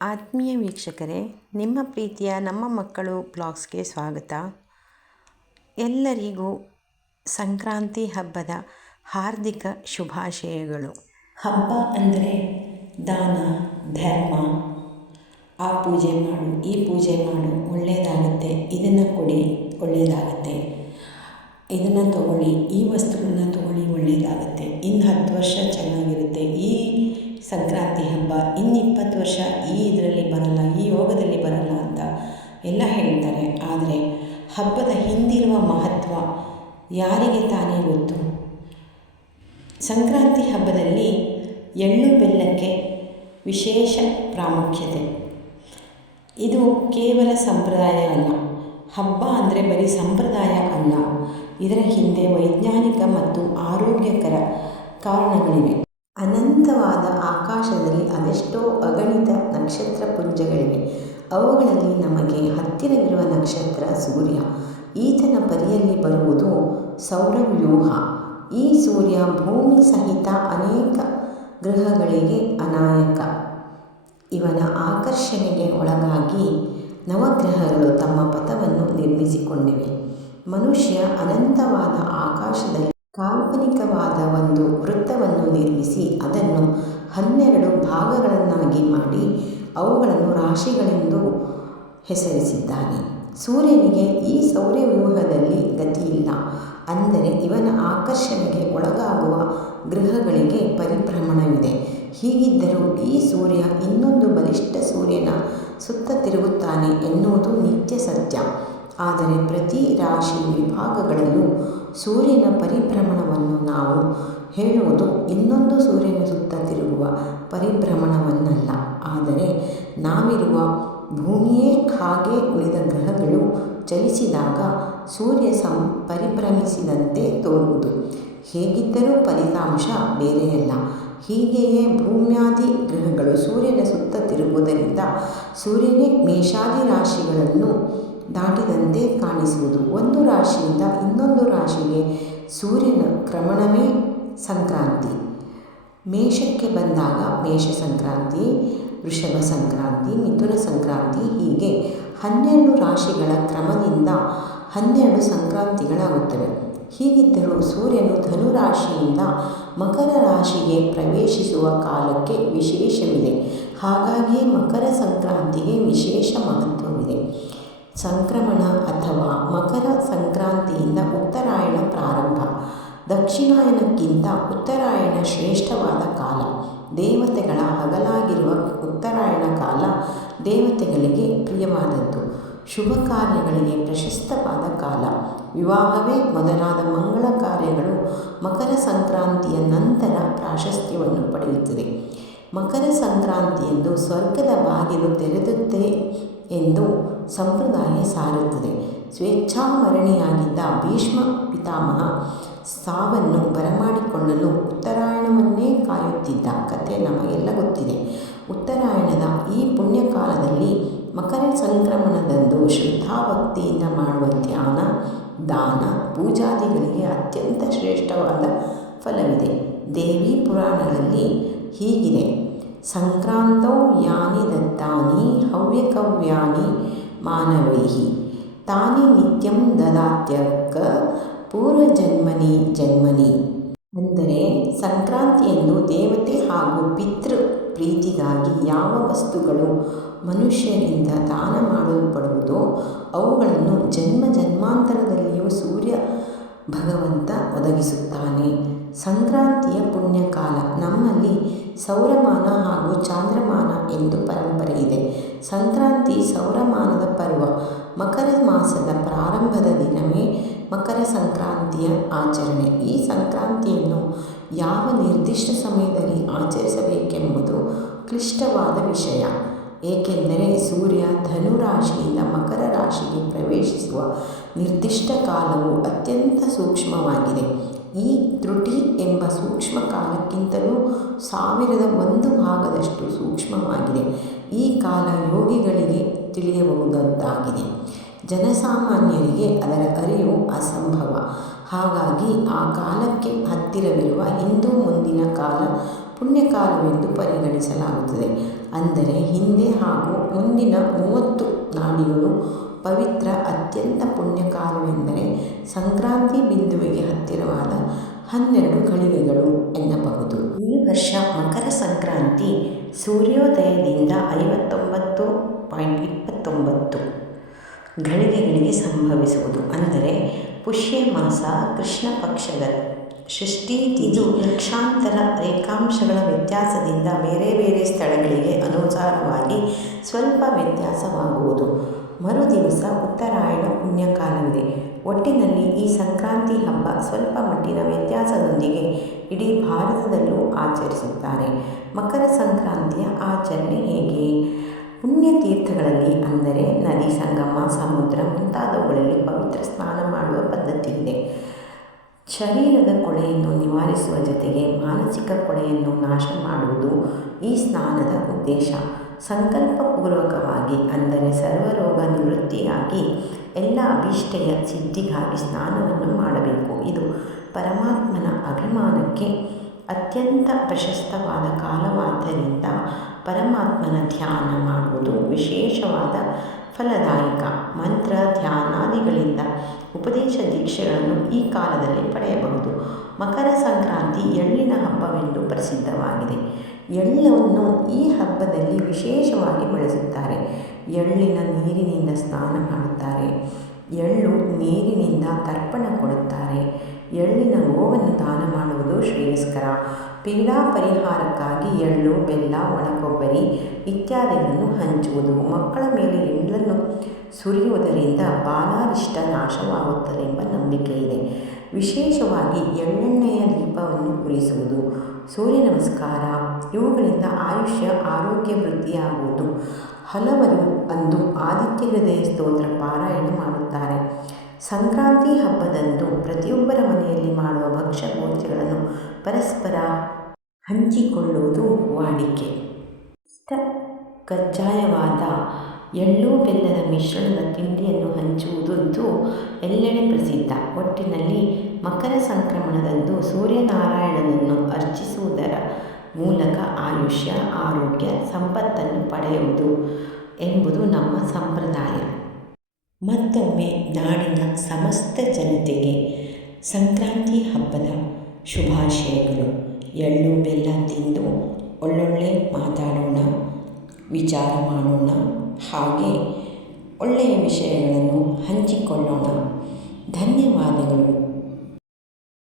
ಆತ್ಮೀಯ ವೀಕ್ಷಕರೇ, ನಿಮ್ಮ ಪ್ರೀತಿಯ ನಮ್ಮ ಮಕ್ಕಳು ಬ್ಲಾಗ್ಸ್ಗೆ ಸ್ವಾಗತ. ಎಲ್ಲರಿಗೂ ಸಂಕ್ರಾಂತಿ ಹಬ್ಬದ ಹಾರ್ದಿಕ ಶುಭಾಶಯಗಳು. ಹಬ್ಬ ಅಂದರೆ ದಾನ ಧರ್ಮ, ಆ ಪೂಜೆ ಮಾಡು ಈ ಪೂಜೆ ಮಾಡು ಒಳ್ಳೆಯದಾಗುತ್ತೆ, ಇದನ್ನು ಕೊಡಿ ಒಳ್ಳೆಯದಾಗುತ್ತೆ, ಇದನ್ನು ತಗೊಳ್ಳಿ ಈ ವಸ್ತುಗಳನ್ನ ತಗೊಳ್ಳಿ ಒಳ್ಳೆಯದಾಗುತ್ತೆ, ಇನ್ನು 10 ವರ್ಷ ಚೆನ್ನಾಗಿರುತ್ತೆ, ಈ ಸಂಕ್ರಾಂತಿ ಹಬ್ಬ ಇನ್ನು 20 ವರ್ಷ ಈ ಇದರಲ್ಲಿ ಬರಲ್ಲ, ಈ ಯೋಗದಲ್ಲಿ ಬರಲ್ಲ ಅಂತ ಎಲ್ಲ ಹೇಳ್ತಾರೆ. ಆದರೆ ಹಬ್ಬದ ಹಿಂದಿರುವ ಮಹತ್ವ ಯಾರಿಗೆ ತಾನೇ ಗೊತ್ತು? ಸಂಕ್ರಾಂತಿ ಹಬ್ಬದಲ್ಲಿ ಎಳ್ಳು ಬೆಲ್ಲಕ್ಕೆ ವಿಶೇಷ ಪ್ರಾಮುಖ್ಯತೆ. ಇದು ಕೇವಲ ಸಂಪ್ರದಾಯ ಅಲ್ಲ. ಹಬ್ಬ ಅಂದರೆ ಬರೀ ಸಂಪ್ರದಾಯ ಅಲ್ಲ, ಇದರ ಹಿಂದೆ ವೈಜ್ಞಾನಿಕ ಮತ್ತು ಆರೋಗ್ಯಕರ ಕಾರಣಗಳಿವೆ. ಅನಂತವಾದ ಆಕಾಶದಲ್ಲಿ ಅದೆಷ್ಟೋ ಅಗಣಿತ ನಕ್ಷತ್ರ ಪುಂಜಗಳಿವೆ. ಅವುಗಳಲ್ಲಿ ನಮಗೆ ಹತ್ತಿರವಿರುವ ನಕ್ಷತ್ರ ಸೂರ್ಯ. ಈತನ ಪರಿಯಲ್ಲಿ ಬರುವುದು ಸೌರವ್ಯೂಹ. ಈ ಸೂರ್ಯ ಭೂಮಿ ಸಹಿತ ಅನೇಕ ಗ್ರಹಗಳಿಗೆ ಅನಾಯಕ. ಇವನ ಆಕರ್ಷಣೆಗೆ ಒಳಗಾಗಿ ನವಗ್ರಹಗಳು ತಮ್ಮ ಪಥವನ್ನು ನಿರ್ಮಿಸಿಕೊಂಡಿವೆ. ಮನುಷ್ಯ ಅನಂತವಾದ ಆಕಾಶದಲ್ಲಿ ಕಾಲ್ಪನಿಕವಾದ ಒಂದು ವೃತ್ತವನ್ನು ನಿರ್ಮಿಸಿ ಅದನ್ನು 12 ಭಾಗಗಳನ್ನಾಗಿ ಮಾಡಿ ಅವುಗಳನ್ನು ರಾಶಿಗಳೆಂದು ಹೆಸರಿಸಿದ್ದಾನೆ. ಸೂರ್ಯನಿಗೆ ಈ ಸೌರವ್ಯೂಹದಲ್ಲಿ ಗತಿಯಿಲ್ಲ. ಅಂದರೆ ಇವನ ಆಕರ್ಷಣೆಗೆ ಒಳಗಾಗುವ ಗ್ರಹಗಳಿಗೆ ಪರಿಭ್ರಮಣವಿದೆ. ಹೀಗಿದ್ದರೂ ಈ ಸೂರ್ಯ ಇನ್ನೊಂದು ಬಲಿಷ್ಠ ಸೂರ್ಯನ ಸುತ್ತ ತಿರುಗುತ್ತಾನೆ ಎನ್ನುವುದು ನಿತ್ಯ ಸತ್ಯ. ಆದರೆ ಪ್ರತಿ ರಾಶಿ ವಿಭಾಗಗಳಲ್ಲೂ ಸೂರ್ಯನ ಪರಿಭ್ರಮಣವನ್ನು ನಾವು ಹೇಳುವುದು ಇನ್ನೊಂದು ಸೂರ್ಯನ ಸುತ್ತ ತಿರುಗುವ ಪರಿಭ್ರಮಣವನ್ನಲ್ಲ, ಆದರೆ ನಾವಿರುವ ಭೂಮಿಯೇ ಹಾಗೆ ಉಳಿದ ಗ್ರಹಗಳು ಚಲಿಸಿದಾಗ ಸೂರ್ಯ ಪರಿಭ್ರಮಿಸಿದಂತೆ ತೋರುವುದು. ಹೇಗಿದ್ದರೂ ಫಲಿತಾಂಶ ಬೇರೆಯಲ್ಲ. ಹೀಗೆಯೇ ಭೂಮ್ಯಾದಿ ಗ್ರಹಗಳು ಸೂರ್ಯನ ಸುತ್ತ ತಿರುಗುವುದರಿಂದ ಸೂರ್ಯನೇ ಮೇಷಾದಿ ರಾಶಿಗಳನ್ನು ದಾಟಿದಂತೆ ಕಾಣಿಸುವುದು. ಒಂದು ರಾಶಿಯಿಂದ ಇನ್ನೊಂದು ರಾಶಿಗೆ ಸೂರ್ಯನ ಕ್ರಮಣವೇ ಸಂಕ್ರಾಂತಿ. ಮೇಷಕ್ಕೆ ಬಂದಾಗ ಮೇಷ ಸಂಕ್ರಾಂತಿ, ವೃಷಭ ಸಂಕ್ರಾಂತಿ, ಮಿಥುನ ಸಂಕ್ರಾಂತಿ, ಹೀಗೆ 12 ರಾಶಿಗಳ ಕ್ರಮದಿಂದ 12 ಸಂಕ್ರಾಂತಿಗಳಾಗುತ್ತವೆ. ಹೀಗಿದ್ದರೂ ಸೂರ್ಯನು ಧನು ರಾಶಿಯಿಂದ ಮಕರ ರಾಶಿಗೆ ಪ್ರವೇಶಿಸುವ ಕಾಲಕ್ಕೆ ವಿಶೇಷವಿದೆ. ಹಾಗಾಗಿಯೇ ಮಕರ ಸಂಕ್ರಾಂತಿಗೆ ವಿಶೇಷ ಮಹತ್ವವಿದೆ. ಸಂಕ್ರಮಣ ಅಥವಾ ಮಕರ ಸಂಕ್ರಾಂತಿಯಿಂದ ಉತ್ತರಾಯಣ ಪ್ರಾರಂಭ. ದಕ್ಷಿಣಾಯನಕ್ಕಿಂತ ಉತ್ತರಾಯಣ ಶ್ರೇಷ್ಠವಾದ ಕಾಲ. ದೇವತೆಗಳ ಹಗಲಾಗಿರುವ ಉತ್ತರಾಯಣ ಕಾಲ ದೇವತೆಗಳಿಗೆ ಪ್ರಿಯವಾದದ್ದು. ಶುಭ ಕಾರ್ಯಗಳಿಗೆ ಪ್ರಶಸ್ತವಾದ ಕಾಲ. ವಿವಾಹವೇ ಮೊದಲಾದ ಮಂಗಳ ಕಾರ್ಯಗಳು ಮಕರ ಸಂಕ್ರಾಂತಿಯ ನಂತರ ಪ್ರಾಶಸ್ತ್ಯವನ್ನು ಪಡೆಯುತ್ತದೆ. ಮಕರ ಸಂಕ್ರಾಂತಿಯಂದು ಸ್ವರ್ಗದ ಬಾಗಿಲು ತೆರೆದುತ್ತೆ ಎಂದು ಸಂಪ್ರದಾಯ ಸಾರುತ್ತದೆ. ಸ್ವೇಚ್ಛಾಮರಣಿಯಾಗಿದ್ದ ಭೀಷ್ಮ ಪಿತಾಮಹ ಸಾವನ್ನು ಬರಮಾಡಿಕೊಳ್ಳಲು ಉತ್ತರಾಯಣವನ್ನೇ ಕಾಯುತ್ತಿದ್ದ ಕಥೆ ನಮಗೆಲ್ಲ ಗೊತ್ತಿದೆ. ಉತ್ತರಾಯಣದ ಈ ಪುಣ್ಯಕಾಲದಲ್ಲಿ ಮಕರ ಸಂಕ್ರಮಣದಂದು ಶ್ರದ್ಧಾಭಕ್ತಿಯಿಂದ ಮಾಡುವ ಧ್ಯಾನ, ದಾನ, ಪೂಜಾದಿಗಳಿಗೆ ಅತ್ಯಂತ ಶ್ರೇಷ್ಠವಾದ ಫಲವಿದೆ. ದೇವಿ ಪುರಾಣಗಳಲ್ಲಿ ಹೀಗಿದೆ: ಸಂಕ್ರಾಂತೌ ಯಾನಿ ದತ್ತಾನಿ ಹವ್ಯಕವ್ಯಾನಿ ಮಾನವೈಃ ತಾನಿ ನಿತ್ಯಂ ದದಾತ್ಯರ್ಕ ಪೂರ್ವಜನ್ಮನಿ ಜನ್ಮನಿ. ಅಂದರೆ ಸಂಕ್ರಾಂತಿಯಂದು ದೇವತೆ ಹಾಗೂ ಪಿತೃ ಪ್ರೀತಿಗಾಗಿ ಯಾವ ವಸ್ತುಗಳು ಮನುಷ್ಯರಿಂದ ದಾನ ಮಾಡಲ್ಪಡುವುದೋ ಅವುಗಳನ್ನು ಜನ್ಮ ಜನ್ಮಾಂತರದಲ್ಲಿಯೂ ಸೂರ್ಯ ಭಗವಂತ ಒದಗಿಸುತ್ತಾನೆ. ಸಂಕ್ರಾಂತಿಯ ಪುಣ್ಯಕಾಲ. ನಮ್ಮಲ್ಲಿ ಸೌರಮಾನ ಹಾಗೂ ಚಾಂದ್ರಮಾನ ಎಂದು ಪರಂಪರೆ ಇದೆ. ಸಂಕ್ರಾಂತಿ ಸೌರಮಾನದ ಪರ್ವ. ಮಕರ ಮಾಸದ ಪ್ರಾರಂಭದ ದಿನವೇ ಮಕರ ಸಂಕ್ರಾಂತಿಯ ಆಚರಣೆ. ಈ ಸಂಕ್ರಾಂತಿಯನ್ನು ಯಾವ ನಿರ್ದಿಷ್ಟ ಸಮಯದಲ್ಲಿ ಆಚರಿಸಬೇಕೆಂಬುದು ಕ್ಲಿಷ್ಟವಾದ ವಿಷಯ. ಏಕೆಂದರೆ ಸೂರ್ಯ ಧನು ರಾಶಿಯಿಂದ ಮಕರ ರಾಶಿಗೆ ಪ್ರವೇಶಿಸುವ ನಿರ್ದಿಷ್ಟ ಕಾಲವು ಅತ್ಯಂತ ಸೂಕ್ಷ್ಮವಾಗಿದೆ. ಈ ತ್ರುಟಿ ಎಂಬ ಸೂಕ್ಷ್ಮ ಕಾಲಕ್ಕಿಂತಲೂ 1001 ಭಾಗದಷ್ಟು ಸೂಕ್ಷ್ಮವಾಗಿದೆ. ಈ ಕಾಲ ಯೋಗಿಗಳಿಗೆ ತಿಳಿಯಬಹುದಾಗಿದೆ. ಜನಸಾಮಾನ್ಯರಿಗೆ ಅದರ ಅರಿವು ಅಸಂಭವ. ಹಾಗಾಗಿ ಆ ಕಾಲಕ್ಕೆ ಹತ್ತಿರವಿರುವ ಹಿಂದೂ ಮುಂದಿನ ಕಾಲ ಪುಣ್ಯಕಾಲವೆಂದು ಪರಿಗಣಿಸಲಾಗುತ್ತದೆ. ಅಂದರೆ ಹಿಂದೆ ಹಾಗೂ ಮುಂದಿನ 30 ನಾಡಿಗಳು ಪವಿತ್ರ ಅತ್ಯಂತ ಪುಣ್ಯಕಾಲವೆಂದರೆ ಸಂಕ್ರಾಂತಿ ಬಿಂದುವಿಗೆ ಹತ್ತಿರವಾದ 12 ಗಳಿಗೆಗಳು ಎನ್ನಬಹುದು. ಈ ವರ್ಷ ಮಕರ ಸಂಕ್ರಾಂತಿ ಸೂರ್ಯೋದಯದಿಂದ 59.29 ಗಳಿಗೆಗಳಿಗೆ ಸಂಭವಿಸುವುದು. ಅಂದರೆ ಪುಷ್ಯ ಮಾಸ ಕೃಷ್ಣ ಪಕ್ಷದ ಷಷ್ಠಿ ತಿಥಿ. ಲಕ್ಷಾಂತರ ರೇಖಾಂಶಗಳ ವ್ಯತ್ಯಾಸದಿಂದ ಬೇರೆ ಬೇರೆ ಸ್ಥಳಗಳಿಗೆ ಅನುಸಾರವಾಗಿ ಸ್ವಲ್ಪ ವ್ಯತ್ಯಾಸವಾಗುವುದು. ಮರುದಿವಸ ಉತ್ತರಾಯಣ ಪುಣ್ಯಕಾಲವಿದೆ. ಒಟ್ಟಿನಲ್ಲಿ ಈ ಸಂಕ್ರಾಂತಿ ಹಬ್ಬ ಸ್ವಲ್ಪ ಮಟ್ಟಿನ ವ್ಯತ್ಯಾಸದೊಂದಿಗೆ ಇಡೀ ಭಾರತದಲ್ಲೂ ಆಚರಿಸುತ್ತಾರೆ. ಮಕರ ಸಂಕ್ರಾಂತಿಯ ಆಚರಣೆ ಹೇಗೆ? ಪುಣ್ಯತೀರ್ಥಗಳಲ್ಲಿ ಅಂದರೆ ನದಿ, ಸಂಗಮ, ಸಮುದ್ರ ಮುಂತಾದವುಗಳಲ್ಲಿ ಪವಿತ್ರ ಸ್ನಾನ ಮಾಡುವ ಪದ್ಧತಿ ಇದೆ. ಶರೀರದ ಕೊಳೆಯನ್ನು ನಿವಾರಿಸುವ ಜೊತೆಗೆ ಮಾನಸಿಕ ಕೊಳೆಯನ್ನು ನಾಶ ಮಾಡುವುದು ಈ ಸ್ನಾನದ ಉದ್ದೇಶ. ಸಂಕಲ್ಪಪೂರ್ವಕವಾಗಿ ಅಂದರೆ ಸರ್ವರೋಗ ನಿವೃತ್ತಿಯಾಗಿ ಎಲ್ಲ ಅಭೀಷ್ಟೆಯ ಸಿದ್ಧಿಗಾಗಿ ಸ್ನಾನವನ್ನು ಮಾಡಬೇಕು. ಇದು ಪರಮಾತ್ಮನ ಅಭಿಮಾನಕ್ಕೆ ಅತ್ಯಂತ ಪ್ರಶಸ್ತವಾದ ಕಾಲವಾದ್ದರಿಂದ ಪರಮಾತ್ಮನ ಧ್ಯಾನ ಮಾಡುವುದು ವಿಶೇಷವಾದ ಫಲದಾಯಕ. ಮಂತ್ರ ಧ್ಯಾನಾದಿಗಳಿಂದ ಉಪದೇಶ ದೀಕ್ಷೆಗಳನ್ನು ಈ ಕಾಲದಲ್ಲಿ ಪಡೆಯಬಹುದು. ಮಕರ ಸಂಕ್ರಾಂತಿ ಎಳ್ಳಿನ ಹಬ್ಬವೆಂದು ಪ್ರಸಿದ್ಧವಾಗಿದೆ. ಎಳ್ಳನ್ನು ಈ ಹಬ್ಬದಲ್ಲಿ ವಿಶೇಷವಾಗಿ ಬಳಸುತ್ತಾರೆ. ಎಳ್ಳಿನ ನೀರಿನಿಂದ ಸ್ನಾನ ಮಾಡುತ್ತಾರೆ. ಎಳ್ಳು ನೀರಿನಿಂದ ತರ್ಪಣ ಕೊಡುತ್ತಾರೆ. ಎಳ್ಳಿನ ಗೋವನ್ನು ದಾನ ಮಾಡುವುದು ಶ್ರೇಯಸ್ಕರ. ಪೀಡಾ ಪರಿಹಾರಕ್ಕಾಗಿ ಎಳ್ಳು, ಬೆಲ್ಲ, ಒಣಕೊಬ್ಬರಿ ಇತ್ಯಾದಿಗಳನ್ನು ಹಂಚುವುದು. ಮಕ್ಕಳ ಮೇಲೆ ಎಳ್ಳನ್ನು ಸುರಿಯುವುದರಿಂದ ಬಾಲಾರಿಷ್ಟ ನಾಶವಾಗುತ್ತದೆಂಬ ನಂಬಿಕೆ ಇದೆ. ವಿಶೇಷವಾಗಿ ಎಳ್ಳೆಣ್ಣೆಯ ದೀಪವನ್ನು ಉರಿಸುವುದು, ಸೂರ್ಯ ನಮಸ್ಕಾರ ಇವುಗಳಿಂದ ಆಯುಷ್ಯ ಆರೋಗ್ಯ ವೃದ್ಧಿಯಾಗುವುದು. ಹಲವರು ಅಂದು ಆದಿತ್ಯ ಹೃದಯ ಸ್ತೋತ್ರ ಪಾರಾಯಣ ಮಾಡುತ್ತಾರೆ. ಸಂಕ್ರಾಂತಿ ಹಬ್ಬದಂದು ಪ್ರತಿಯೊಬ್ಬರ ಮನೆಯಲ್ಲಿ ಮಾಡುವ ಭಕ್ಷ್ಯ ಭೋಜ್ಯಗಳನ್ನು ಪರಸ್ಪರ ಹಂಚಿಕೊಳ್ಳುವುದು ವಾಡಿಕೆ. ಇಷ್ಟ ಕಜ್ಜಾಯವಾದ ಎಳ್ಳು ಬೆಲ್ಲದ ಮಿಶ್ರಣದ ತಿಂಡಿಯನ್ನು ಹಂಚುವುದಂತೂ ಎಲ್ಲೆಡೆ ಪ್ರಸಿದ್ಧ. ಒಟ್ಟಿನಲ್ಲಿ ಮಕರ ಸಂಕ್ರಮಣದಂದು ಸೂರ್ಯನಾರಾಯಣನನ್ನು ಅರ್ಚಿಸುವುದರ ಮೂಲಕ ಆಯುಷ್ಯ, ಆರೋಗ್ಯ, ಸಂಪತ್ತನ್ನು ಪಡೆಯುವುದು ಎಂಬುದು ನಮ್ಮ ಸಂಪ್ರದಾಯ. ಮತ್ತೊಮ್ಮೆ ನಾಡಿನ ಸಮಸ್ತ ಜನತೆಗೆ ಸಂಕ್ರಾಂತಿ ಹಬ್ಬದ ಶುಭಾಶಯಗಳು. ಎಳ್ಳು ಬೆಲ್ಲ ತಿಂದು ಒಳ್ಳೊಳ್ಳೆ ಮಾತಾಡೋಣ, ವಿಚಾರ ಮಾಡೋಣ, ಹಾಗೆ ಒಳ್ಳೆಯ ವಿಷಯಗಳನ್ನು ಹಂಚಿಕೊಳ್ಳೋಣ. ಧನ್ಯವಾದಗಳು.